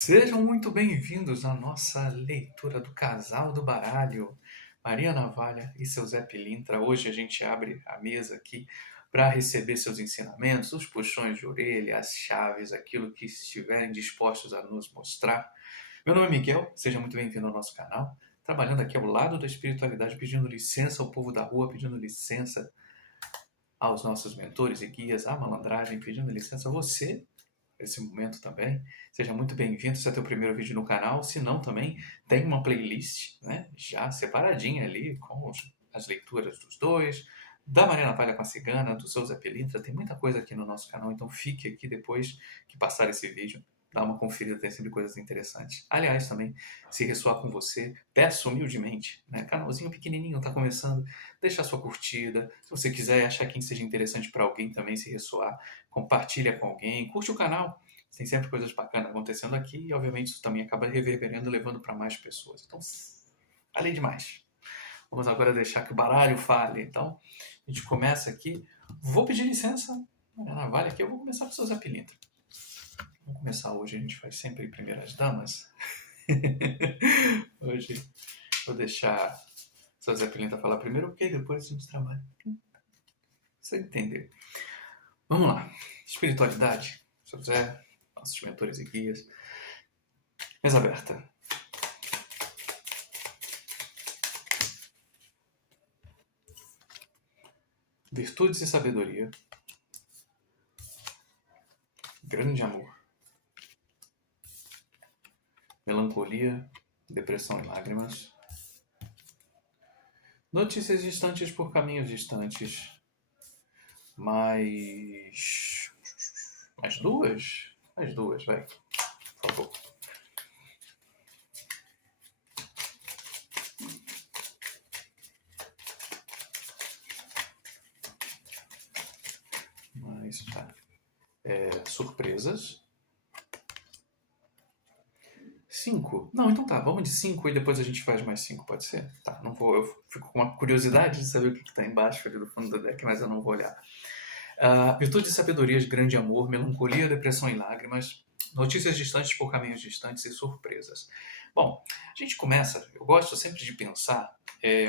Sejam muito bem-vindos à nossa leitura do Casal do Baralho, Maria Navalha e seu Zé Pilintra. Hoje a gente abre a mesa aqui para receber seus ensinamentos, os puxões de orelha, as chaves, aquilo que estiverem dispostos a nos mostrar. Meu nome é Miguel, seja muito bem-vindo ao nosso canal. Trabalhando aqui ao lado da espiritualidade, pedindo licença ao povo da rua, pedindo licença aos nossos mentores e guias, à malandragem, pedindo licença a você esse momento também. Seja muito bem-vindo, se é teu primeiro vídeo no canal. Se não, também tem uma playlist, né, já separadinha ali com as leituras dos dois, da Mariana Palha com a Cigana, do seu Zé Pilintra. Tem muita coisa aqui no nosso canal, então fique aqui depois que passar esse vídeo. Dá uma conferida, tem sempre coisas interessantes. Aliás, também, se ressoar com você, peço humildemente, né? Canalzinho pequenininho, tá começando, deixa a sua curtida. Se você quiser achar quem seja interessante para alguém também se ressoar, compartilha com alguém, curte o canal. Tem sempre coisas bacanas acontecendo aqui e, obviamente, isso também acaba reverberando e levando para mais pessoas. Então, falei demais. Vamos agora deixar que o baralho fale. Então, a gente começa aqui. Vou pedir licença, Mariana Vale, aqui. Eu vou começar com o seu Zé Pilintra. Vamos começar hoje, a gente faz sempre primeiras damas. Hoje vou deixar o seu Zé Pilintra falar primeiro, porque depois a gente trabalha. Você entender. Vamos lá. Espiritualidade, seu Zé, nossos mentores e guias. Mesa aberta. Virtudes e sabedoria. Grande amor. Melancolia, depressão e lágrimas. Notícias distantes por caminhos distantes. Mais duas? Mais duas, vai. Por favor. Mais, tá. Surpresas. 5. Não, então tá, vamos de 5 e depois a gente faz mais 5, pode ser? Tá, não vou. Eu fico com uma curiosidade de saber o que tá embaixo ali do fundo do deck, mas eu não vou olhar. Virtude e sabedoria, grande amor, melancolia, depressão e lágrimas, notícias distantes por caminhos distantes e surpresas. Bom, a gente começa, eu gosto sempre de pensar,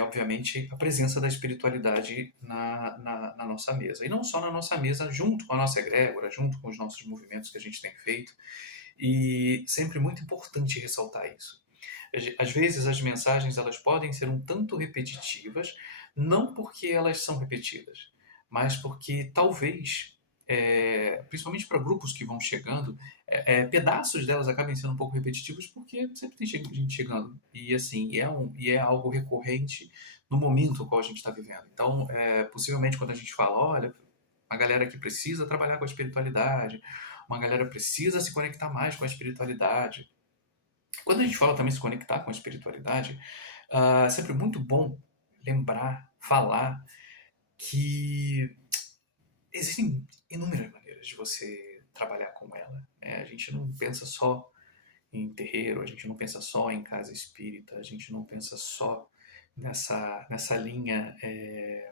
obviamente, a presença da espiritualidade na nossa mesa. E não só na nossa mesa, junto com a nossa egrégora, junto com os nossos movimentos que a gente tem feito. E sempre muito importante ressaltar isso. Às vezes as mensagens elas podem ser um tanto repetitivas, não porque elas são repetidas, mas porque talvez, principalmente para grupos que vão chegando, pedaços delas acabem sendo um pouco repetitivos porque sempre tem gente chegando e assim é algo recorrente no momento no qual a gente está vivendo. Então, possivelmente quando a gente fala, olha, a galera que precisa trabalhar com a espiritualidade, uma galera precisa se conectar mais com a espiritualidade. Quando a gente fala também se conectar com a espiritualidade, é sempre muito bom lembrar, falar que existem inúmeras maneiras de você trabalhar com ela. Né? A gente não pensa só em terreiro, a gente não pensa só em casa espírita, a gente não pensa só nessa linha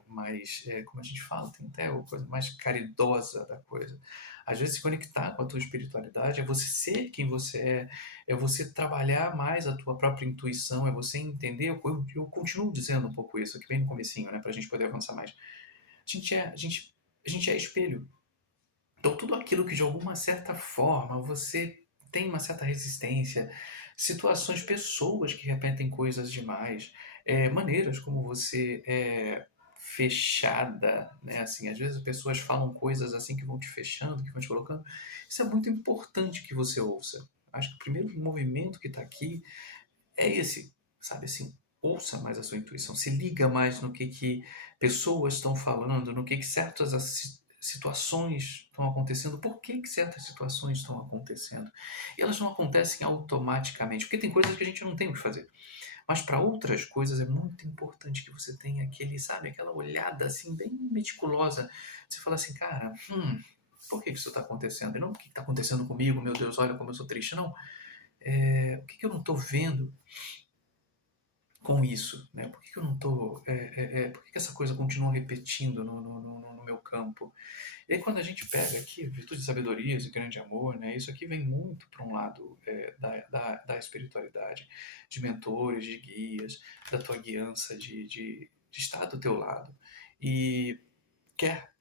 mais, como a gente fala, tem até uma coisa mais caridosa da coisa. Às vezes se conectar com a tua espiritualidade é você ser quem você é você trabalhar mais a tua própria intuição, é você entender, eu continuo dizendo um pouco isso aqui bem no comecinho, né, pra gente poder avançar mais. A gente é espelho. Então, tudo aquilo que de alguma certa forma você tem uma certa resistência, situações, pessoas que repetem coisas demais, maneiras como você é fechada, né? Assim, às vezes as pessoas falam coisas assim que vão te fechando, que vão te colocando. Isso é muito importante que você ouça. Acho que o primeiro movimento que está aqui é esse, sabe assim, ouça mais a sua intuição, se liga mais no que pessoas estão falando, no que certas situações estão acontecendo, por que certas situações estão acontecendo. E elas não acontecem automaticamente, porque tem coisas que a gente não tem o que fazer. Mas para outras coisas é muito importante que você tenha aquele, sabe, aquela olhada assim bem meticulosa. Você fala assim, cara, por que isso está acontecendo? E não o que está acontecendo comigo, meu Deus, olha como eu sou triste. Não, o que eu não estou vendo? com isso, né? Por que que eu não tô, por que que essa coisa continua repetindo no meu campo? E aí quando a gente pega aqui virtude, sabedoria e grande amor, né? Isso aqui vem muito para um lado da espiritualidade, de mentores, de guias, da tua guiança, de estar do teu lado. E quer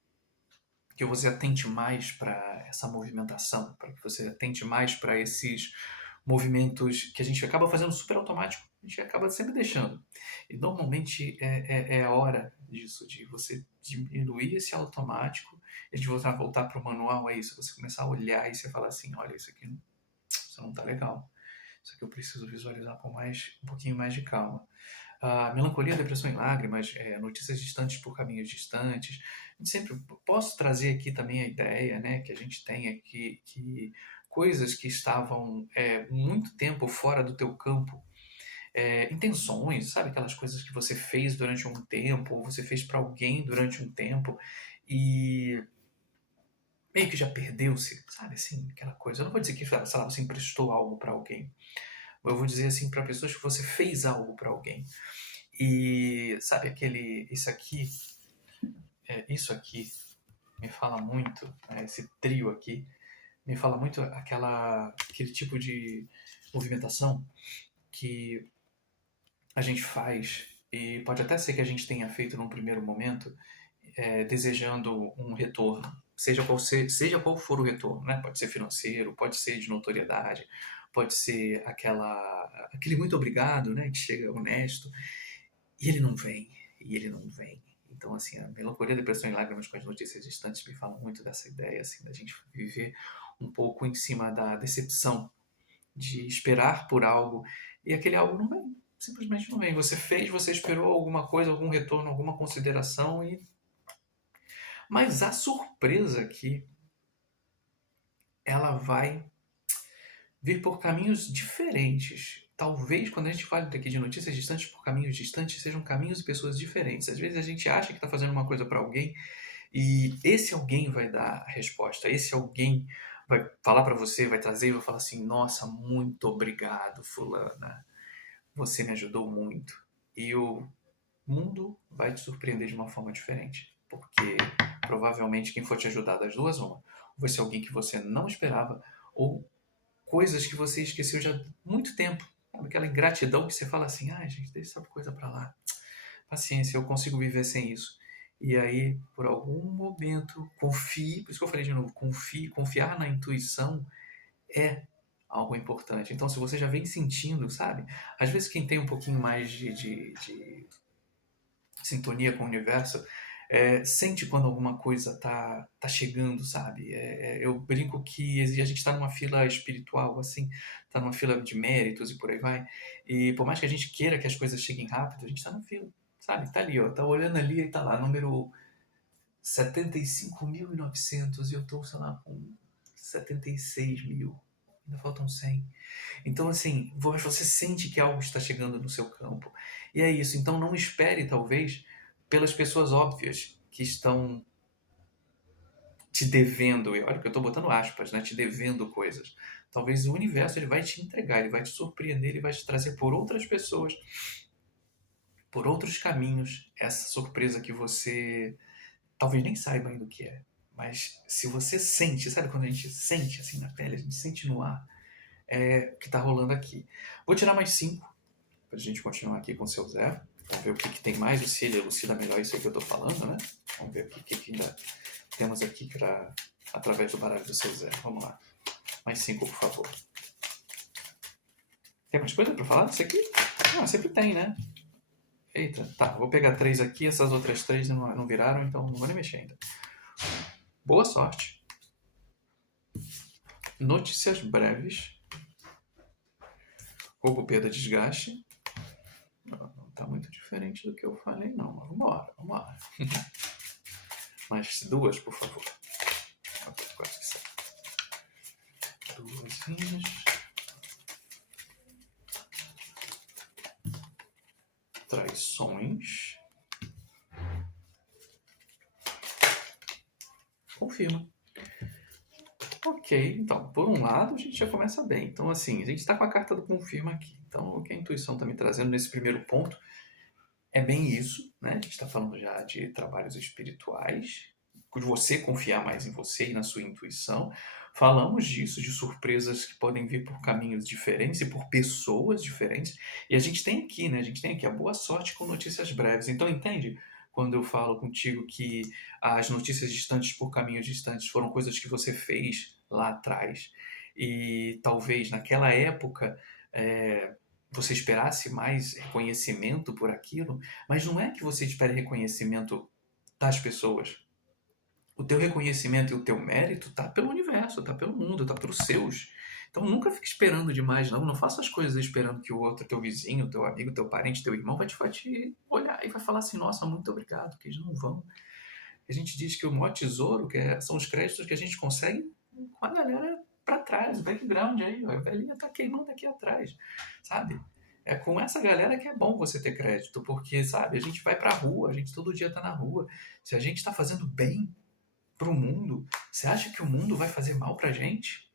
que você atente mais para essa movimentação, para que você atente mais para esses movimentos que a gente acaba fazendo super automático, a gente acaba sempre deixando. E normalmente é a hora disso, de você diminuir esse automático, e de voltar para o manual, é isso, você começar a olhar e você falar assim, olha, isso não tá legal. Isso aqui eu preciso visualizar com um pouquinho mais de calma. Melancolia, depressão e lágrimas, notícias distantes por caminhos distantes. A gente sempre posso trazer aqui também a ideia, né, que a gente tem aqui que coisas que estavam muito tempo fora do teu campo, intenções, sabe, aquelas coisas que você fez durante um tempo ou você fez para alguém durante um tempo e meio que já perdeu-se, sabe, assim, aquela coisa. Eu não vou dizer que, sei lá, você emprestou algo para alguém. Eu vou dizer assim para pessoas que você fez algo para alguém. E sabe isso aqui me fala muito, né, esse trio aqui, me fala muito aquele tipo de movimentação que a gente faz, e pode até ser que a gente tenha feito num primeiro momento, desejando um retorno, seja qual for o retorno, né? Pode ser financeiro, pode ser de notoriedade, pode ser aquele muito obrigado, né, que chega honesto, e ele não vem, e ele não vem. Então, assim, a melancolia, depressão e lágrimas com as notícias distantes me falam muito dessa ideia, assim, da gente viver um pouco em cima da decepção, de esperar por algo, e aquele algo não vem, simplesmente não vem. Você fez, você esperou alguma coisa, algum retorno, alguma consideração, mas a surpresa aqui, ela vai vir por caminhos diferentes. Talvez quando a gente fale daqui de notícias distantes por caminhos distantes, sejam caminhos e pessoas diferentes. Às vezes a gente acha que está fazendo uma coisa para alguém e esse alguém vai dar a resposta. Esse alguém vai falar para você, vai trazer e vai falar assim: Nossa, muito obrigado, Fulana. Você me ajudou muito. E o mundo vai te surpreender de uma forma diferente. Porque provavelmente quem for te ajudar das duas, uma, vai ser alguém que você não esperava ou coisas que você esqueceu já há muito tempo. Aquela ingratidão que você fala assim, gente, deixa essa coisa pra lá. Paciência, eu consigo viver sem isso. E aí, por algum momento, confie, por isso que eu falei de novo, confiar na intuição é algo importante. Então, se você já vem sentindo, sabe? Às vezes quem tem um pouquinho mais de sintonia com o universo, sente quando alguma coisa tá chegando, sabe? Eu brinco que a gente está numa fila espiritual, assim, está numa fila de méritos e por aí vai. E por mais que a gente queira que as coisas cheguem rápido, a gente está na fila, sabe? Tá ali, ó, tá olhando ali e tá lá, número 75.900 e eu tô, sei lá, com 76 mil. Ainda faltam 100. Então, assim, você sente que algo está chegando no seu campo. E é isso. Então, não espere, talvez, pelas pessoas óbvias que estão te devendo. E olha que eu estou botando aspas, né? Te devendo coisas. Talvez o universo ele vai te entregar, ele vai te surpreender, ele vai te trazer por outras pessoas, por outros caminhos, essa surpresa que você talvez nem saiba ainda o que é. Mas se você sente, sabe quando a gente sente assim na pele, a gente sente no ar, o que está rolando aqui. Vou tirar mais 5 para a gente continuar aqui com o seu zero. Vamos ver o que tem mais, se ele elucida melhor isso aí que eu estou falando, né? Vamos ver o que ainda temos aqui através do baralho do seu zero. Vamos lá. Mais 5, por favor. Tem mais coisa para falar disso aqui? Sempre tem, né? Eita, tá. Vou pegar 3 aqui. Essas outras 3 não viraram, então não vou nem mexer ainda. Boa sorte. Notícias breves. Roubo, perda, desgaste. Não tá muito diferente do que eu falei, não. Mas vambora. Mais 2, por favor. Quase que sai. 2. Traições. Confirma. Ok, então, por um lado, a gente já começa bem. Então, assim, a gente está com a carta do confirma aqui. Então, o que a intuição está me trazendo nesse primeiro ponto é bem isso, né? A gente está falando já de trabalhos espirituais, de você confiar mais em você e na sua intuição. Falamos disso, de surpresas que podem vir por caminhos diferentes e por pessoas diferentes. E a gente tem aqui, né? A gente tem aqui a boa sorte com notícias breves. Então, entende? Quando eu falo contigo que as notícias distantes por caminhos distantes foram coisas que você fez lá atrás. E talvez naquela época você esperasse mais reconhecimento por aquilo, mas não é que você espere reconhecimento das pessoas. O teu reconhecimento e o teu mérito tá pelo universo, tá pelo mundo, tá pelos seus. Então nunca fique esperando demais, não. Não faça as coisas esperando que o outro, teu vizinho, teu amigo, teu parente, teu irmão vai te olhar e vai falar assim, nossa, muito obrigado, que eles não vão. A gente diz que o maior tesouro são os créditos que a gente consegue com a galera para trás, o background aí, a velhinha tá queimando aqui atrás, sabe? É com essa galera que é bom você ter crédito, porque, sabe, a gente vai pra rua, a gente todo dia tá na rua. Se a gente tá fazendo bem pro mundo, você acha que o mundo vai fazer mal pra gente?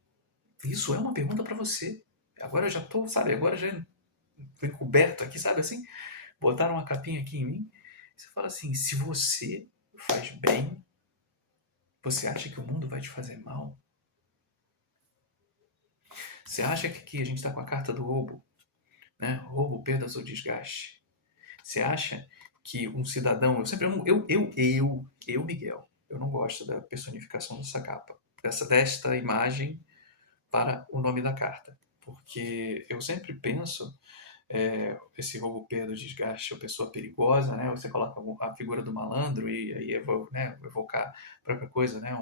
Isso é uma pergunta para você. Agora eu já tô, sabe, agora já tô encoberto aqui, sabe assim? Botaram uma capinha aqui em mim. Você fala assim, se você faz bem, você acha que o mundo vai te fazer mal? Você acha que aqui a gente está com a carta do roubo, né? Roubo, perdas ou desgaste. Você acha que um cidadão, eu sempre Miguel, eu não gosto da personificação dessa capa, desta imagem para o nome da carta, porque eu sempre penso esse roubo, perda, desgaste, ou pessoa perigosa, né? Você coloca a figura do malandro e aí evocar a própria coisa, né?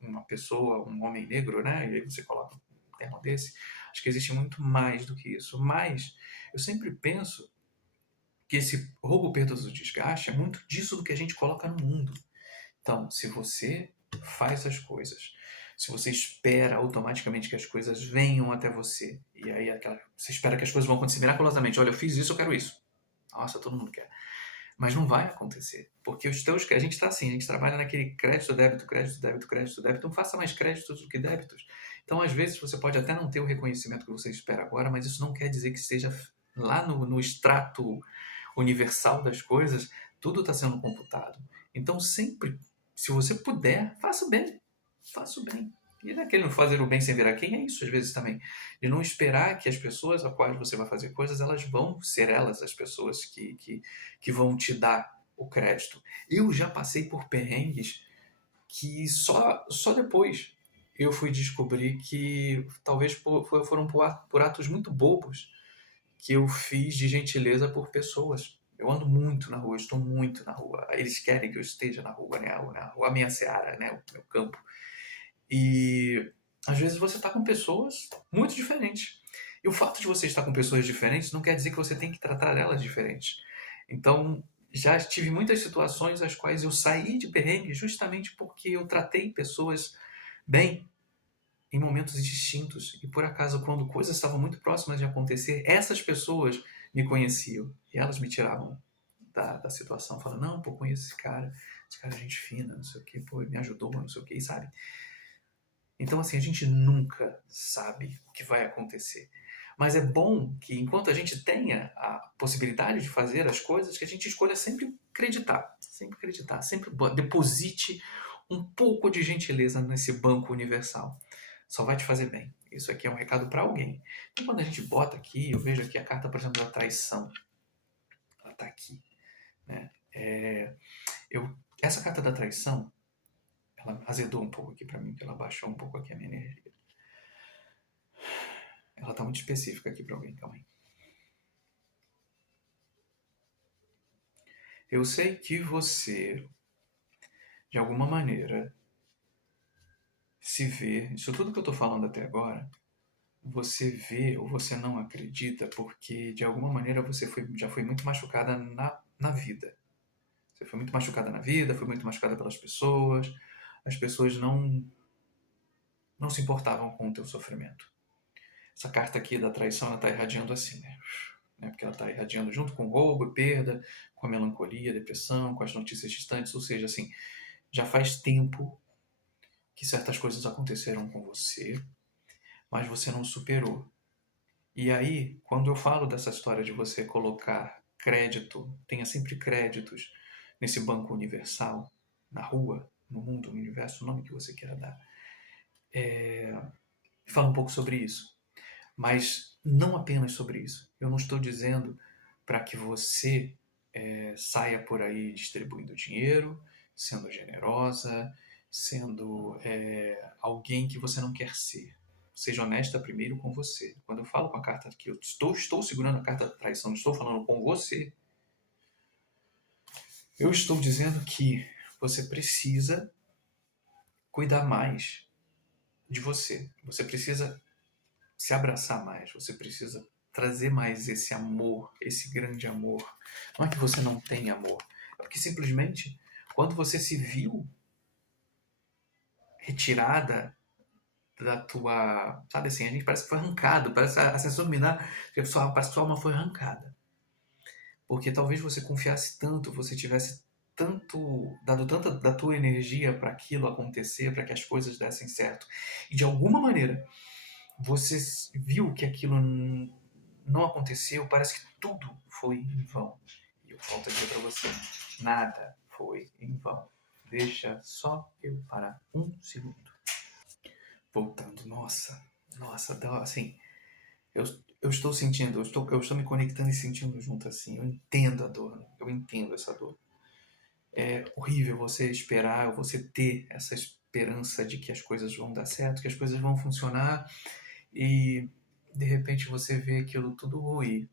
Uma pessoa, um homem negro, né? E aí você coloca um termo desse. Acho que existe muito mais do que isso. Mas eu sempre penso que esse roubo, perda ou desgaste é muito disso do que a gente coloca no mundo. Então, se você faz as coisas, se você espera automaticamente que as coisas venham até você, e aí você espera que as coisas vão acontecer miraculosamente, olha, eu fiz isso, eu quero isso. Nossa, todo mundo quer. Mas não vai acontecer, porque a gente está assim, a gente trabalha naquele crédito, débito, crédito, débito, crédito, débito, não faça mais créditos do que débitos. Então, às vezes, você pode até não ter o reconhecimento que você espera agora, mas isso não quer dizer que seja lá no extrato universal das coisas, tudo está sendo computado. Então, sempre, se você puder, faça o bem. Faça o bem. E naquele não fazer o bem sem ver a quem é isso, às vezes também. E não esperar que as pessoas a quais você vai fazer coisas, elas vão ser elas as pessoas que vão te dar o crédito. Eu já passei por perrengues que só depois eu fui descobrir que talvez foram por atos muito bobos que eu fiz de gentileza por pessoas. Eu ando muito na rua, estou muito na rua. Eles querem que eu esteja na rua, né? A minha seara, né? O meu campo. E às vezes você está com pessoas muito diferentes. E o fato de você estar com pessoas diferentes não quer dizer que você tem que tratar elas diferentes. Então, já tive muitas situações as quais eu saí de perrengue justamente porque eu tratei pessoas bem em momentos distintos. E por acaso, quando coisas estavam muito próximas de acontecer, essas pessoas me conheciam e elas me tiravam da situação. Falando, não, pô, conheço esse cara é gente fina, não sei o que, pô, me ajudou, não sei o que, sabe? Então, assim, a gente nunca sabe o que vai acontecer. Mas é bom que, enquanto a gente tenha a possibilidade de fazer as coisas, que a gente escolha sempre acreditar, sempre deposite um pouco de gentileza nesse banco universal. Só vai te fazer bem. Isso aqui é um recado para alguém. Então, quando a gente bota aqui, eu vejo aqui a carta, por exemplo, da traição. Ela está aqui. Né? Essa carta da traição, ela azedou um pouco aqui para mim, porque ela baixou um pouco aqui a minha energia. Ela tá muito específica aqui pra alguém, calma aí. Eu sei que você, de alguma maneira, se vê, isso tudo que eu tô falando até agora, você vê ou você não acredita porque, de alguma maneira, já foi muito machucada na vida. Você foi muito machucada na vida, foi muito machucada pelas pessoas, as pessoas não se importavam com o teu sofrimento. Essa carta aqui da traição, ela tá irradiando assim, né? Porque ela está irradiando junto com o roubo, perda, com a melancolia, depressão, com as notícias distantes, ou seja, assim, já faz tempo que certas coisas aconteceram com você, mas você não superou. E aí, quando eu falo dessa história de você colocar crédito, tenha sempre créditos nesse banco universal, na rua, no mundo, no universo, o nome que você queira dar, fala um pouco sobre isso. Mas não apenas sobre isso. Eu não estou dizendo para que você saia por aí distribuindo dinheiro, sendo generosa, sendo alguém que você não quer ser. Seja honesta primeiro com você. Quando eu falo com a carta que eu estou segurando a carta da traição, não estou falando com você, eu estou dizendo que você precisa cuidar mais de você. Você precisa se abraçar mais, você precisa trazer mais esse amor, esse grande amor. Não é que você não tem amor, é porque simplesmente quando você se viu retirada da tua, sabe assim, a gente parece que foi arrancado, parece a sensação me dá, parece que sua alma foi arrancada. Porque talvez você confiasse tanto, você tivesse tanto dado tanta da tua energia para aquilo acontecer, para que as coisas dessem certo. E de alguma maneira você viu que aquilo não aconteceu, parece que tudo foi em vão. E eu volto a dizer para você, nada foi em vão. Deixa só eu parar um segundo. Voltando, nossa, assim, eu, eu estou sentindo, eu estou me conectando e sentindo junto assim. Eu entendo a dor, né? Eu entendo essa dor. É horrível você esperar, você ter essa esperança de que as coisas vão dar certo, que as coisas vão funcionar e de repente você vê aquilo tudo ruim.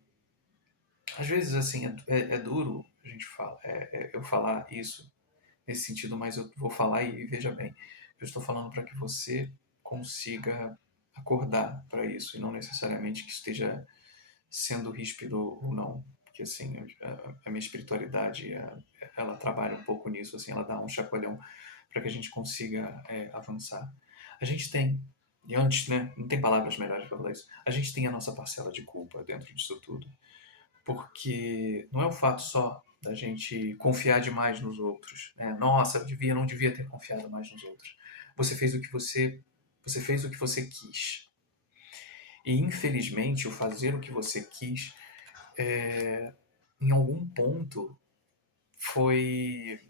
Às vezes, assim, é duro a gente fala, eu falar isso nesse sentido, mas eu vou falar e veja bem, eu estou falando para que você consiga acordar para isso e não necessariamente que esteja sendo ríspido ou não, porque assim, a minha espiritualidade, ela trabalha um pouco nisso, assim, ela dá um chacoalhão para que a gente consiga avançar. A gente tem, e antes, né, não tem palavras melhores para falar isso, a gente tem a nossa parcela de culpa dentro disso tudo, porque não é o fato só da gente confiar demais nos outros, né? Nossa, eu não devia ter confiado mais nos outros. Você fez o que você fez o que você quis. E infelizmente o fazer o que você quis, em algum ponto foi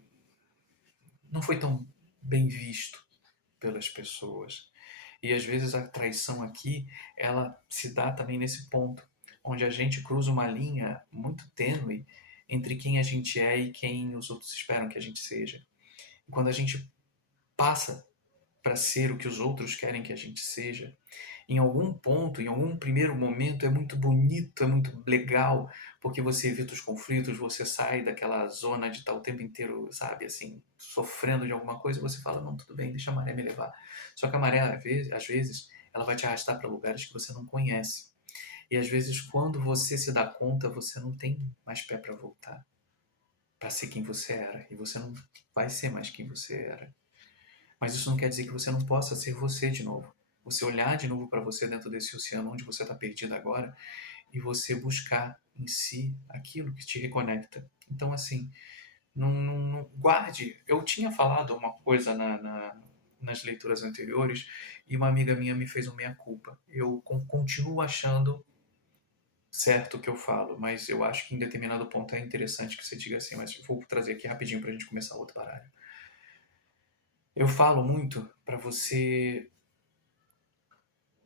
não foi tão bem visto pelas pessoas. E às vezes a traição aqui, ela se dá também nesse ponto, onde a gente cruza uma linha muito tênue entre quem a gente é e quem os outros esperam que a gente seja. E quando a gente passa para ser o que os outros querem que a gente seja, em algum ponto, em algum primeiro momento, é muito bonito, é muito legal, porque você evita os conflitos, você sai daquela zona de estar o tempo inteiro, sabe, assim, sofrendo de alguma coisa, e você fala, não, tudo bem, deixa a maré me levar. Só que a maré, às vezes, ela vai te arrastar para lugares que você não conhece. E às vezes, quando você se dá conta, você não tem mais pé para voltar, para ser quem você era. E você não vai ser mais quem você era. Mas isso não quer dizer que você não possa ser você de novo. Você olhar de novo para você dentro desse oceano onde você está perdido agora e você buscar em si aquilo que te reconecta. Então, assim, não guarde. Eu tinha falado uma coisa nas leituras anteriores e uma amiga minha me fez um meia-culpa. Eu continuo achando certo o que eu falo, mas eu acho que em determinado ponto é interessante que você diga assim, mas vou trazer aqui rapidinho para a gente começar outro baralho. Eu falo muito para você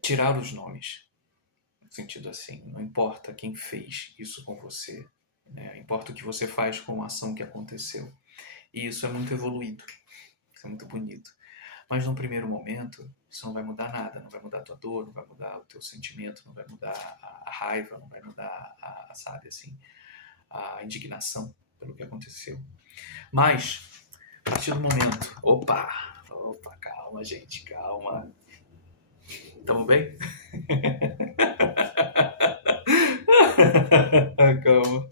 tirar os nomes, no sentido assim, não importa quem fez isso com você, né? Importa o que você faz com a ação que aconteceu. E isso é muito evoluído, isso é muito bonito. Mas num primeiro momento, isso não vai mudar nada, não vai mudar a tua dor, não vai mudar o teu sentimento, não vai mudar a raiva, não vai mudar sabe assim, a indignação pelo que aconteceu. Mas, a partir do momento, opa, calma gente, calma. Tamo bem? Calma.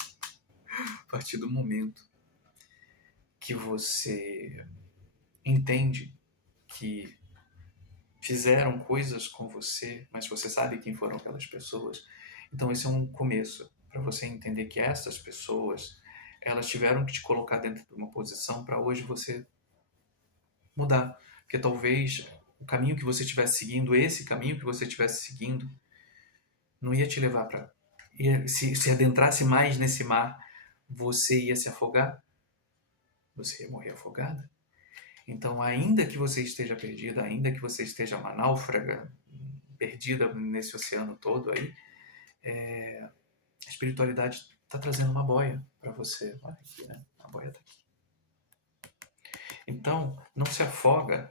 A partir do momento que você entende que fizeram coisas com você, mas você sabe quem foram aquelas pessoas, então esse é um começo para você entender que essas pessoas, elas tiveram que te colocar dentro de uma posição para hoje você mudar, Porque talvez o caminho que você estivesse seguindo, esse caminho que você estivesse seguindo, não ia te levar para... Se adentrasse mais nesse mar, você ia se afogar, você ia morrer afogada. Então, ainda que você esteja perdida, ainda que você esteja uma náufraga, perdida nesse oceano todo aí, a espiritualidade está trazendo uma boia para você. Olha aqui, né? A boia está aqui. Então, não se afoga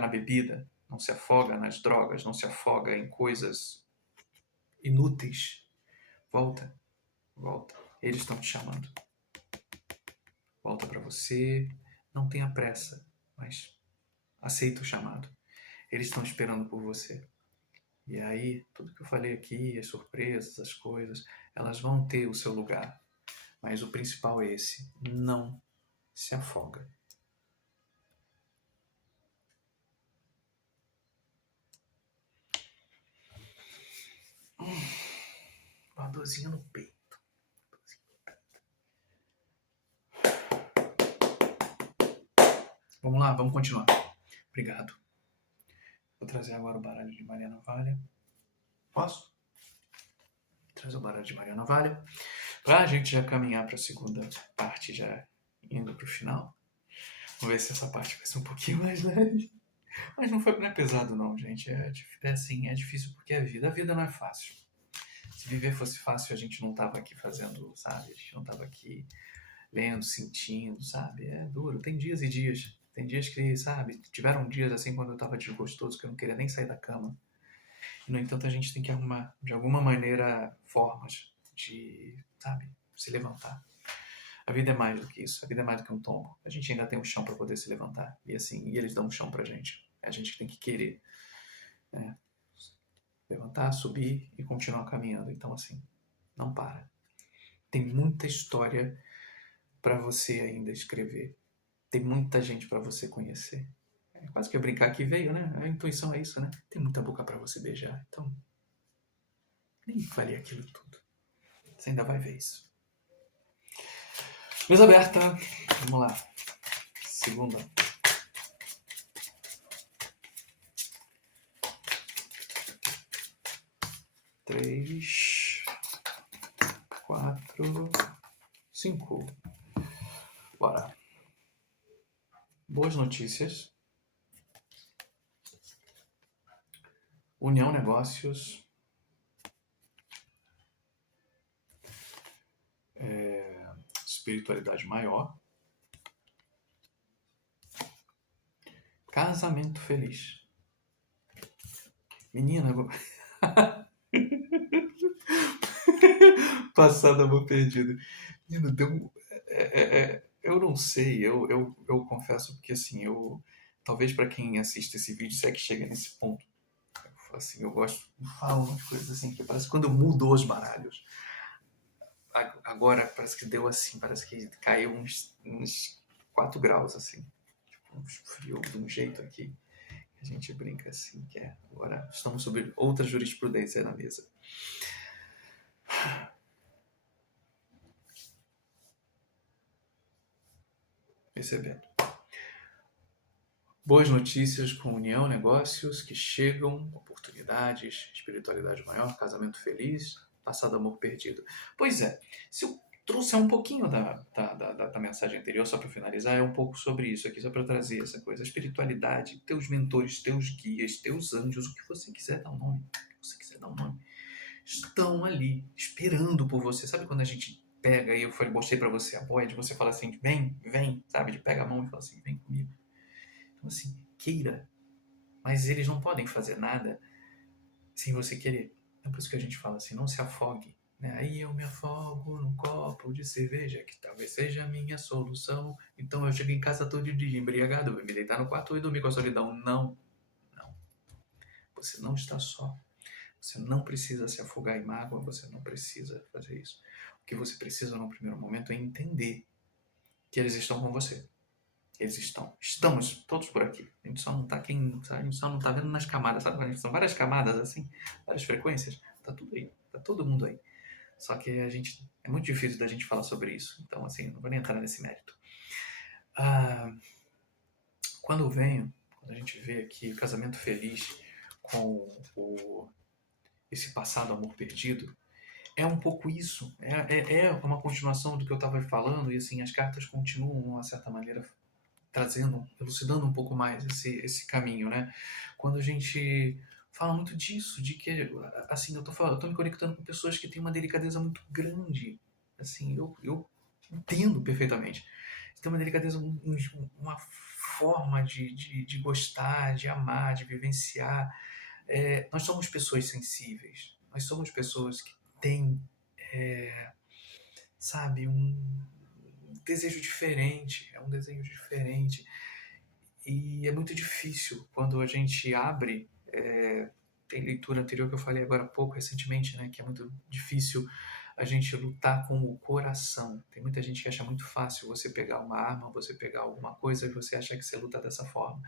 na bebida, não se afoga nas drogas, não se afoga em coisas inúteis. Volta, volta. Eles estão te chamando. Volta para você. Não tenha pressa, mas aceita o chamado. Eles estão esperando por você. E aí, tudo que eu falei aqui, as surpresas, as coisas, elas vão ter o seu lugar. Mas o principal é esse: não se afoga. Uma dorzinha no peito. Vamos lá, vamos continuar. Obrigado. Vou trazer agora o baralho de Maria Navalha. Posso? Trazer o baralho de Maria Navalha. Pra gente já caminhar para a segunda parte, já indo pro final. Vamos ver se essa parte vai ser um pouquinho mais leve. Mas não é pesado não, gente. É assim, é difícil porque é vida. A vida não é fácil. Se viver fosse fácil, a gente não tava aqui fazendo, sabe? A gente não tava aqui lendo, sentindo, sabe? É duro. Tem dias e dias. Tem dias que, sabe? Tiveram dias assim quando eu tava desgostoso, que eu não queria nem sair da cama. E, no entanto, a gente tem que arrumar, de alguma maneira, formas de, sabe? Se levantar. A vida é mais do que isso. A vida é mais do que um tombo. A gente ainda tem um chão para poder se levantar. E assim, e eles dão um chão pra gente. É a gente que tem que querer, né? Levantar, subir e continuar caminhando. Então, assim, não para. Tem muita história para você ainda escrever. Tem muita gente para você conhecer. É quase que eu brincar que veio, né? A intuição é isso, né? Tem muita boca para você beijar. Então, nem faria aquilo tudo. Você ainda vai ver isso. Mesa aberta. Vamos lá. Segunda. Três. 4. 5. Bora. Boas notícias. União Negócios. Espiritualidade maior. Casamento feliz. Menina, passado amor perdido. Menino, deu. Eu não sei, eu confesso porque assim, talvez para quem assiste esse vídeo, se é que chega nesse ponto, assim, eu gosto, falo umas coisas assim, que parece que quando eu mudo os baralhos, agora parece que deu assim, parece que caiu uns 4 graus, assim, tipo, um frio de um jeito aqui, a gente brinca assim, que é, agora estamos sobre outra jurisprudência na mesa. Recebendo. Boas notícias com união, negócios que chegam, oportunidades, espiritualidade maior, casamento feliz, passado amor perdido. Pois é, se eu trouxe um pouquinho da mensagem anterior, só para finalizar, é um pouco sobre isso aqui, só para trazer essa coisa. A espiritualidade, teus mentores, teus guias, teus anjos, o que você quiser dar um nome, estão ali, esperando por você. Sabe quando a gente pega, e eu mostrei para você a boia, de você falar assim, vem, sabe, de pega a mão e fala assim, vem comigo. Então, assim, queira. Mas eles não podem fazer nada sem você querer. É por isso que a gente fala assim, não se afogue. Né? Aí eu me afogo num copo de cerveja, que talvez seja a minha solução. Então eu chego em casa todo dia embriagado, vou me deitar no quarto e dormir com a solidão. Não. Você não está só. Você não precisa se afogar em mágoa, você não precisa fazer isso. O que você precisa no primeiro momento é entender que eles estão com você. Eles estamos todos por aqui. A gente só não tá a gente só não tá vendo nas camadas, sabe? São várias camadas assim, várias frequências. Tá tudo aí, tá todo mundo aí. Só que é muito difícil da gente falar sobre isso. Então, assim, não vou nem entrar nesse mérito. Quando quando a gente vê aqui o casamento feliz com esse passado amor perdido, é um pouco isso. É uma continuação do que eu estava falando, e assim, as cartas continuam, de uma certa maneira, trazendo, elucidando um pouco mais esse caminho, né? Quando a gente fala muito disso, de que, assim, eu tô me conectando com pessoas que têm uma delicadeza muito grande. Assim, eu entendo perfeitamente. Tem uma delicadeza, uma forma de gostar, de amar, de vivenciar. Nós somos pessoas sensíveis. Nós somos pessoas que têm, sabe, um desejo diferente. É um desejo diferente. E é muito difícil quando a gente abre. Tem leitura anterior que eu falei agora há pouco, recentemente, né, que é muito difícil a gente lutar com o coração. Tem muita gente que acha muito fácil você pegar uma arma, você pegar alguma coisa e você acha que você luta dessa forma.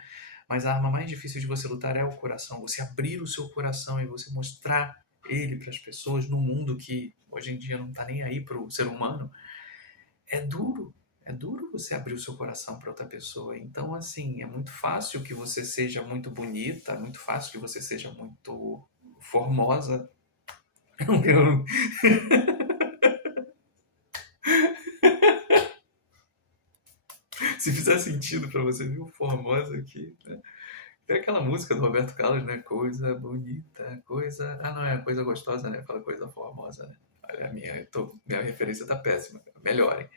Mas a arma mais difícil de você lutar é o coração. Você abrir o seu coração e você mostrar ele para as pessoas no mundo que hoje em dia não está nem aí para o ser humano. É duro. É duro você abrir o seu coração para outra pessoa. Então, assim, é muito fácil que você seja muito bonita, é muito fácil que você seja muito formosa. Eu- Se fizer sentido para você, viu? Formosa aqui, né? É aquela música do Roberto Carlos, né? Coisa bonita, coisa. Ah, não, é coisa gostosa, né? Fala coisa formosa, né? Olha, minha referência tá péssima. Melhorem.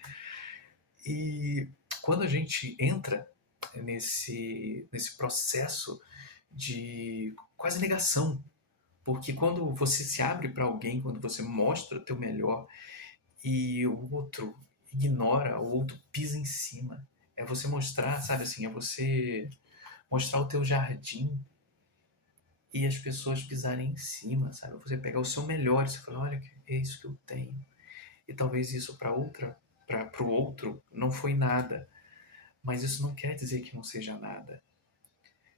E quando a gente entra nesse processo de quase negação, porque quando você se abre para alguém, quando você mostra o teu melhor e o outro ignora, o outro pisa em cima, é você mostrar, sabe assim, é você mostrar o teu jardim e as pessoas pisarem em cima, sabe? Você pegar o seu melhor e você falar, olha, é isso que eu tenho. E talvez isso para o outro não foi nada, mas isso não quer dizer que não seja nada.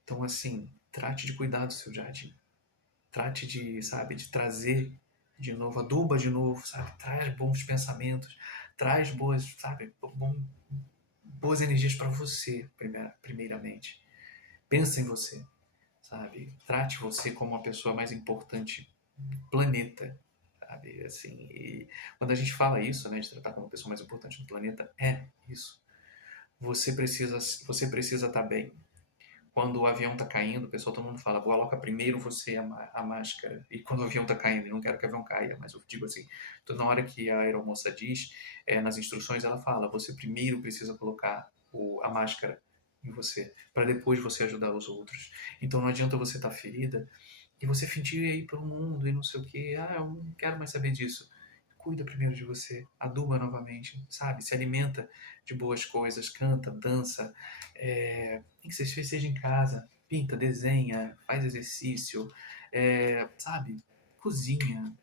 Então, assim, trate de cuidar do seu jardim. Trate de, sabe, de trazer de novo, aduba de novo, sabe? Traz bons pensamentos, traz boas, sabe, boas energias para você, primeiramente. Pensa em você, sabe? Trate você como a pessoa mais importante do planeta, sabe? Assim, e quando a gente fala isso, né, de tratar como a pessoa mais importante do planeta, é isso. Você precisa estar bem. Quando o avião tá caindo, o pessoal, todo mundo fala, coloca primeiro você a máscara. E quando o avião tá caindo, eu não quero que o avião caia, mas eu digo assim, então, na hora que a aeromoça diz, nas instruções ela fala, você primeiro precisa colocar a máscara em você, para depois você ajudar os outros. Então não adianta você estar ferida e você fingir aí pelo mundo e não sei o que, eu não quero mais saber disso. Cuida primeiro de você, aduba novamente, sabe? Se alimenta de boas coisas, canta, dança, nem que seja em casa, pinta, desenha, faz exercício, sabe? Cozinha,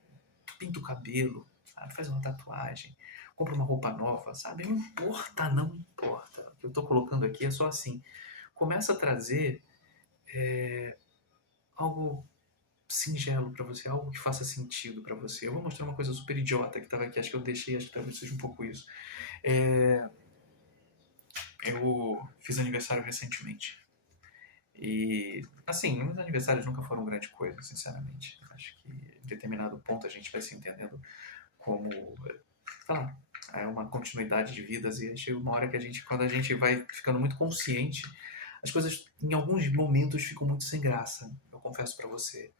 pinta o cabelo, sabe? Faz uma tatuagem, compra uma roupa nova, sabe? Não importa, não importa. O que eu estou colocando aqui é só assim. Começa a trazer algo singelo para você, algo que faça sentido para você. Eu vou mostrar uma coisa super idiota que estava aqui, acho que eu deixei, acho que talvez seja um pouco isso. Eu fiz aniversário recentemente. E, assim, meus aniversários nunca foram grande coisa, sinceramente. Acho que em determinado ponto a gente vai se entendendo como, sei lá, é uma continuidade de vidas e aí chega uma hora que quando a gente vai ficando muito consciente, as coisas em alguns momentos ficam muito sem graça, eu confesso pra você.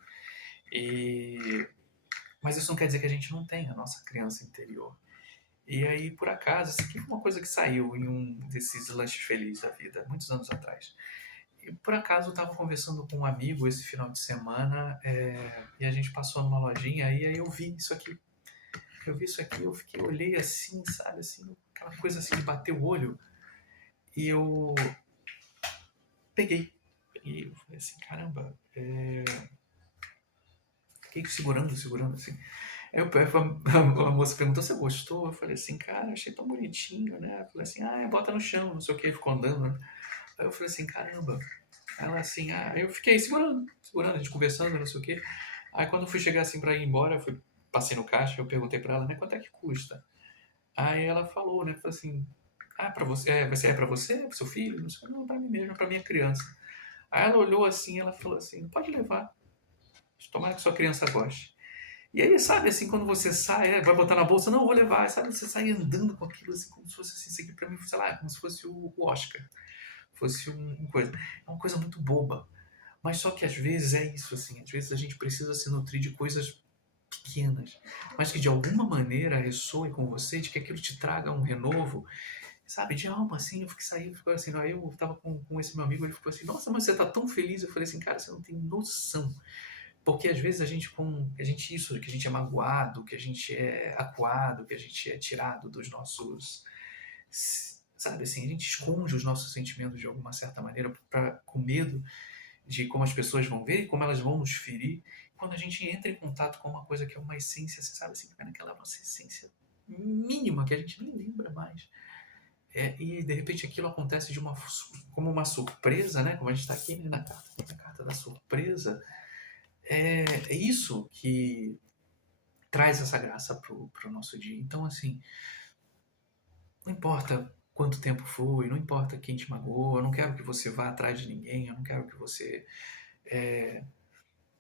Mas isso não quer dizer que a gente não tenha a nossa criança interior. E aí, por acaso, isso aqui foi uma coisa que saiu em um desses lanches felizes da vida, muitos anos atrás. E por acaso eu estava conversando com um amigo esse final de semana e a gente passou numa lojinha e aí eu vi isso aqui. Eu vi isso aqui, olhei assim, sabe, assim, aquela coisa assim de bater o olho. E eu peguei. E eu falei assim, caramba, fiquei segurando assim. Aí a moça perguntou se eu gostou. Eu falei assim, cara, achei tão bonitinho, né? Eu falei assim, bota no chão, não sei o que, ficou andando, né? Aí eu falei assim, caramba. Ela assim, eu fiquei segurando, a gente conversando, não sei o que. Aí quando eu fui chegar assim pra ir embora, passei no caixa, eu perguntei pra ela, né, quanto é que custa? Aí ela falou, né, falou assim, pra você, vai ser pra você, pro seu filho? Não sei, não, pra mim mesmo, pra minha criança. Aí ela olhou assim, ela falou assim, pode levar, tomara que sua criança goste. E aí, sabe, assim, quando você sai, vai botar na bolsa, não, vou levar, sabe, você sai andando com aquilo, assim, como se fosse, assim, isso aqui pra mim, sei lá, como se fosse o Oscar, fosse uma coisa. É uma coisa muito boba, mas só que às vezes é isso, assim, às vezes a gente precisa se nutrir de coisas pequenas, mas que de alguma maneira ressoe com você, de que aquilo te traga um renovo, sabe, de alma, assim. Eu fiquei saindo, ficou assim, ó, eu tava com esse meu amigo, ele ficou assim, nossa, mas você tá tão feliz. Eu falei assim, cara, você não tem noção. Porque às vezes isso, que a gente é magoado, que a gente é acuado, que a gente é tirado dos nossos, sabe assim, a gente esconde os nossos sentimentos de alguma certa maneira com medo de como as pessoas vão ver e como elas vão nos ferir. Quando a gente entra em contato com uma coisa que é uma essência, você sabe assim, aquela nossa essência mínima que a gente nem lembra mais. E de repente aquilo acontece como uma surpresa, né? Como a gente está aqui, né, na carta da surpresa. É isso que traz essa graça pro nosso dia. Então, assim, não importa quanto tempo foi, não importa quem te magoou, eu não quero que você vá atrás de ninguém, eu não quero que você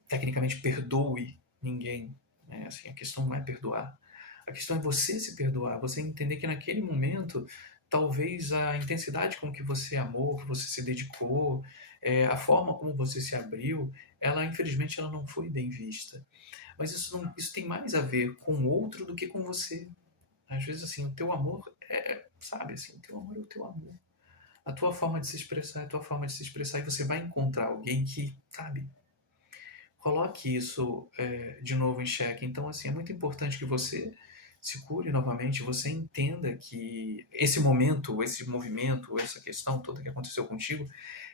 tecnicamente perdoe ninguém. Né? Assim, a questão não é perdoar. A questão é você se perdoar, você entender que naquele momento, talvez a intensidade com que você amou, que você se dedicou, a forma como você se abriu, infelizmente ela não foi bem vista. Mas isso tem mais a ver com o outro do que com você. Às vezes, assim, o teu amor sabe, assim, o teu amor é o teu amor. A tua forma de se expressar é a tua forma de se expressar, e você vai encontrar alguém que, sabe, coloque isso de novo em xeque. Então, assim, é muito importante que você se cure novamente, você entenda que esse momento, esse movimento, essa questão toda que aconteceu contigo,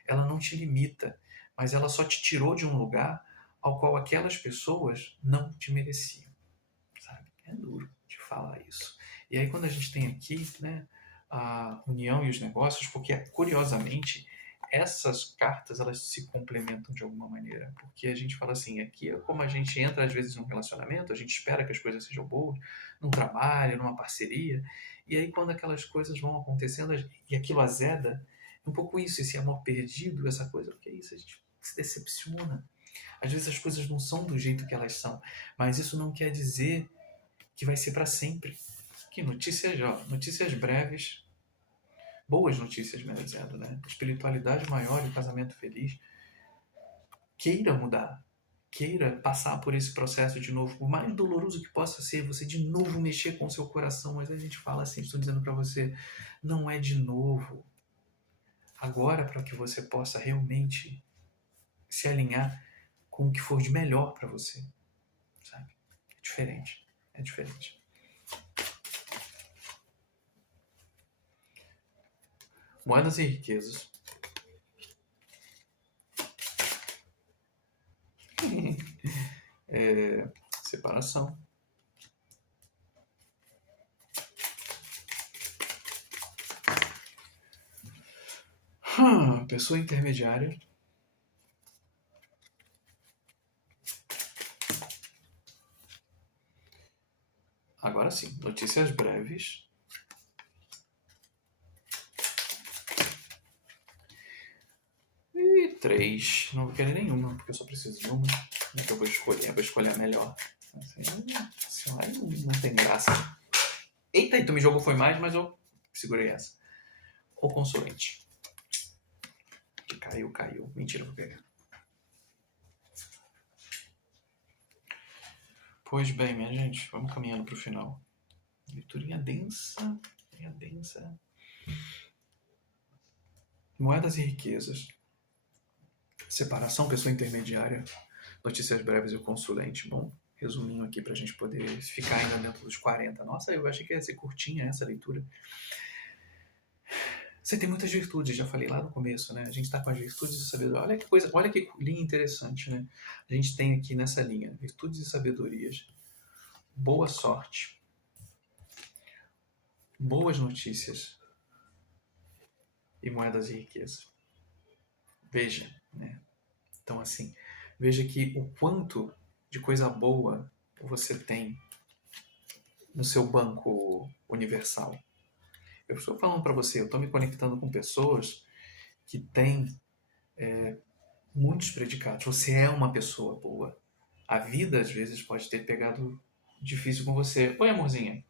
ela não te limita, mas ela só te tirou de um lugar ao qual aquelas pessoas não te mereciam, sabe? É duro de falar isso. E aí quando a gente tem aqui, né, a união e os negócios, porque curiosamente essas cartas elas se complementam de alguma maneira, porque a gente fala assim, aqui é como a gente entra às vezes num relacionamento, a gente espera que as coisas sejam boas, num trabalho, numa parceria, e aí quando aquelas coisas vão acontecendo e aquilo azeda, é um pouco isso, esse amor perdido, essa coisa, porque é isso, a gente se decepciona. Às vezes as coisas não são do jeito que elas são, mas isso não quer dizer que vai ser para sempre. Que notícias, ó, notícias breves, boas notícias, melhor dizendo, né? Espiritualidade maior e o casamento feliz. Queira mudar, queira passar por esse processo de novo, por mais doloroso que possa ser, você de novo mexer com o seu coração, mas a gente fala assim, estou dizendo para você, não é de novo. Agora, para que você possa realmente se alinhar com o que for de melhor para você, sabe? É diferente, é diferente. Moedas e riquezas. Separação. Pessoa intermediária. Agora sim, notícias breves. E 3. Não vou querer nenhuma, porque eu só preciso de uma. Então eu vou escolher a melhor. Assim, lá não tem graça. Eita, então me jogou foi mais, mas eu segurei essa. O consulente. Caiu. Mentira, vou pegar. Pois bem, minha gente, vamos caminhando para o final. Leiturinha densa. Moedas e riquezas. Separação, pessoa intermediária. Notícias breves e o consulente. Bom, resuminho aqui para a gente poder ficar ainda dentro dos 40. Nossa, eu achei que ia ser curtinha essa leitura. Você tem muitas virtudes, já falei lá no começo, né? A gente está com as virtudes e sabedoria. Olha que coisa, olha que linha interessante, né? A gente tem aqui nessa linha virtudes e sabedorias, boa sorte, boas notícias e moedas e riqueza. Veja, né? Então, assim, veja que o quanto de coisa boa você tem no seu banco universal. Eu estou falando para você, eu estou me conectando com pessoas que têm Muitos predicados. Você é uma pessoa boa. A vida, às vezes, pode ter pegado difícil com você. Oi, amorzinha.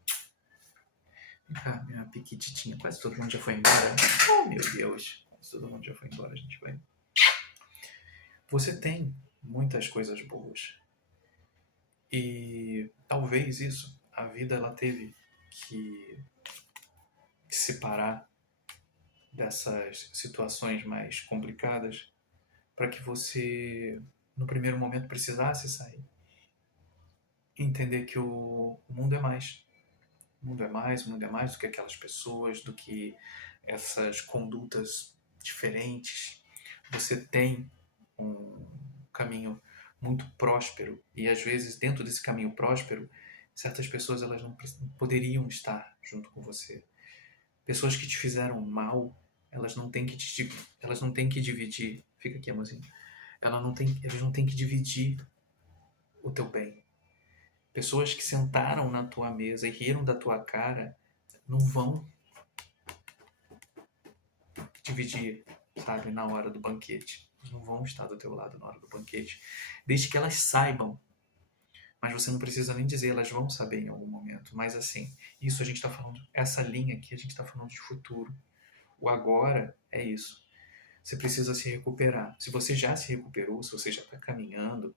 Vem cá, minha piquititinha. Quase todo mundo já foi embora. Oh, meu Deus. Quase todo mundo já foi embora. A gente vai. Você tem muitas coisas boas. E talvez isso, a vida ela teve que separar dessas situações mais complicadas para que você, no primeiro momento, precisasse sair. Entender que o mundo é mais. O mundo é mais, o mundo é mais do que aquelas pessoas, do que essas condutas diferentes. Você tem um caminho muito próspero e às vezes dentro desse caminho próspero, certas pessoas elas não poderiam estar junto com você. Pessoas que te fizeram mal, elas não têm que dividir. Fica aqui, amorzinho. Elas não têm que dividir o teu bem. Pessoas que sentaram na tua mesa e riram da tua cara não vão dividir, sabe, na hora do banquete. Elas não vão estar do teu lado na hora do banquete. Desde que elas saibam. Mas você não precisa nem dizer, elas vão saber em algum momento. Mas assim, isso a gente está falando, essa linha aqui a gente está falando de futuro. O agora é isso. Você precisa se recuperar. Se você já se recuperou, se você já está caminhando,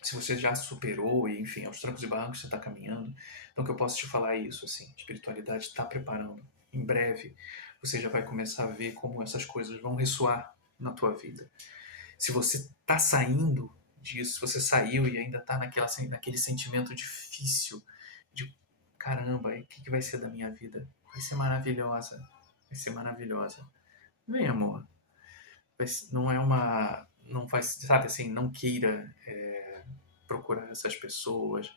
se você já superou e, enfim, aos trancos e barrancos você está caminhando, então o que eu posso te falar é isso, assim, espiritualidade está preparando. Em breve você já vai começar a ver como essas coisas vão ressoar na tua vida. Se você está saindo disso, se você saiu e ainda está naquele sentimento difícil de caramba, o que vai ser da minha vida? Vai ser maravilhosa, vai ser maravilhosa. Vem, amor. Não é uma... Não faz, sabe assim, não queira procurar essas pessoas,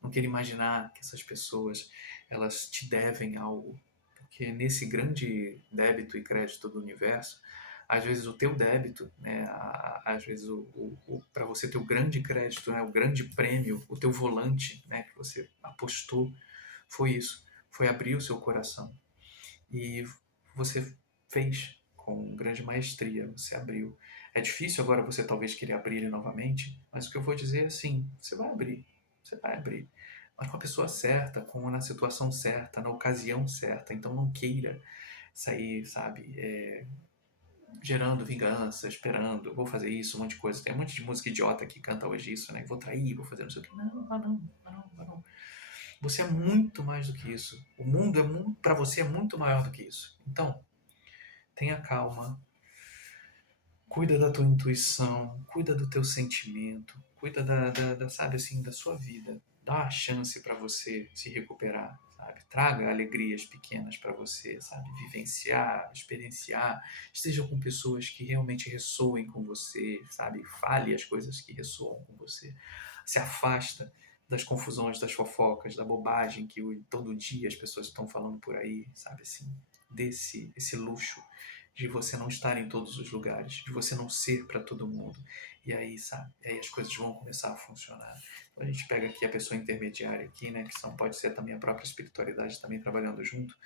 não queira imaginar que essas pessoas elas te devem algo, porque nesse grande débito e crédito do universo, às vezes o teu débito, né, às vezes para você ter o grande crédito, né, o grande prêmio, o teu volante, né, que você apostou, foi isso, foi abrir o seu coração e você fez com grande maestria, você abriu. É difícil agora você talvez querer abrir ele novamente, mas o que eu vou dizer é assim, você vai abrir. Mas com a pessoa certa, na situação certa, na ocasião certa. Então não queira sair, sabe, gerando vingança, esperando, vou fazer isso, um monte de coisa. Tem um monte de música idiota que canta hoje isso, né? Vou trair, vou fazer não sei o que. Não, vá não, vá não, vá não. Você é muito mais do que isso. O mundo para você é muito maior do que isso. Então, tenha calma, cuida da tua intuição, cuida do teu sentimento, cuida sabe assim, da sua vida. Dá a chance para você se recuperar, sabe? Traga alegrias pequenas para você, sabe? Vivenciar, experienciar. Esteja com pessoas que realmente ressoem com você, sabe? Fale as coisas que ressoam com você. Se afasta das confusões, das fofocas, da bobagem que todo dia as pessoas estão falando por aí, sabe assim? Desse esse luxo de você não estar em todos os lugares, de você não ser para todo mundo. E aí, sabe? E aí as coisas vão começar a funcionar. Então a gente pega aqui a pessoa intermediária aqui, né, que pode ser também a própria espiritualidade também trabalhando junto,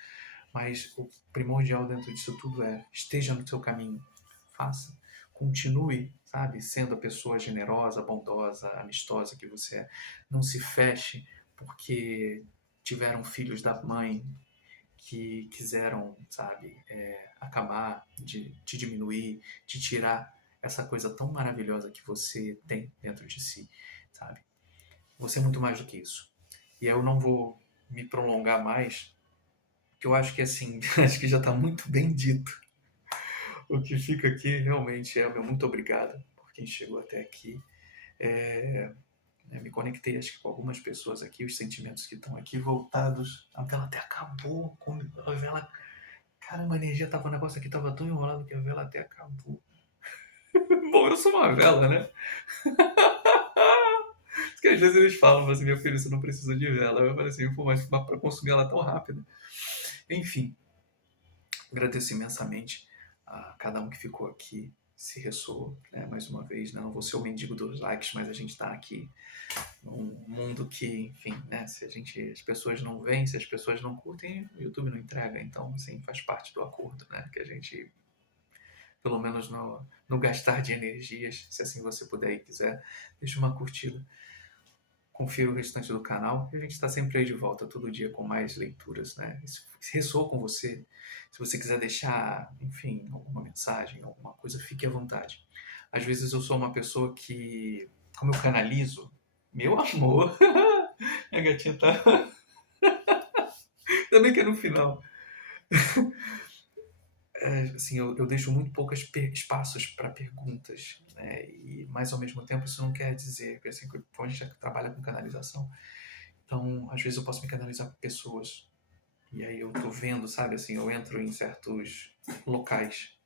mas o primordial dentro disso tudo é esteja no seu caminho, faça, continue, sabe, sendo a pessoa generosa, bondosa, amistosa que você é. Não se feche porque tiveram filhos da mãe que quiseram, sabe, acabar de te diminuir, te tirar essa coisa tão maravilhosa que você tem dentro de si, sabe? Você é muito mais do que isso. E eu não vou me prolongar mais, porque eu acho que assim, acho que já está muito bem dito. O que fica aqui realmente é o meu muito obrigado por quem chegou até aqui. É, me conectei acho que com algumas pessoas aqui, os sentimentos que estão aqui voltados. A vela até acabou, a vela. Caramba, a energia tava, o negócio aqui tava tão enrolado que a vela até acabou. Bom, eu sou uma vela, né? Porque às vezes eles falam assim, meu filho, você não precisa de vela. Eu falei assim, pô, mas pra consumir ela tão rápido. Enfim, agradeço imensamente a cada um que ficou aqui, se ressoou, né? Mais uma vez, né? Não vou ser o mendigo dos likes, mas a gente tá aqui num mundo que, enfim, né? Se as pessoas não veem, se as pessoas não curtem, o YouTube não entrega. Então, assim, faz parte do acordo, né? Que a gente pelo menos no gastar de energias, se assim você puder e quiser, deixa uma curtida. Confira o restante do canal e a gente está sempre aí de volta, todo dia com mais leituras, né? Se ressoou com você, se você quiser deixar, enfim, alguma mensagem, alguma coisa, fique à vontade. Às vezes eu sou uma pessoa que, como eu canalizo, meu amor, a gatinha tá. Também que é no final. Assim, eu deixo muito poucos espaços para perguntas, né? Mas ao mesmo tempo isso não quer dizer, porque assim, como a gente trabalha com canalização, então às vezes eu posso me canalizar com pessoas. E aí eu tô vendo, sabe, assim, eu entro em certos locais.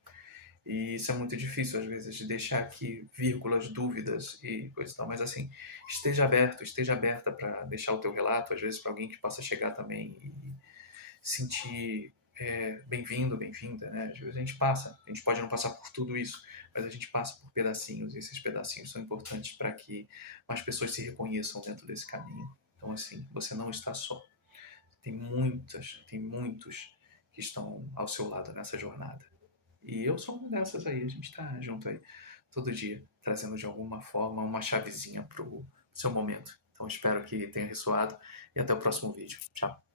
E isso é muito difícil, às vezes, de deixar aqui vírgulas, dúvidas e coisa e tal. Mas, assim, esteja aberto, esteja aberta para deixar o teu relato, às vezes para alguém que possa chegar também e sentir bem-vindo, bem-vinda, né? Às vezes a gente passa, a gente pode não passar por tudo isso, mas a gente passa por pedacinhos, e esses pedacinhos são importantes para que mais pessoas se reconheçam dentro desse caminho. Então, assim, você não está só. Tem muitos que estão ao seu lado nessa jornada. E eu sou uma dessas aí, a gente está junto aí todo dia, trazendo de alguma forma uma chavezinha pro seu momento. Então espero que tenha ressoado e até o próximo vídeo. Tchau!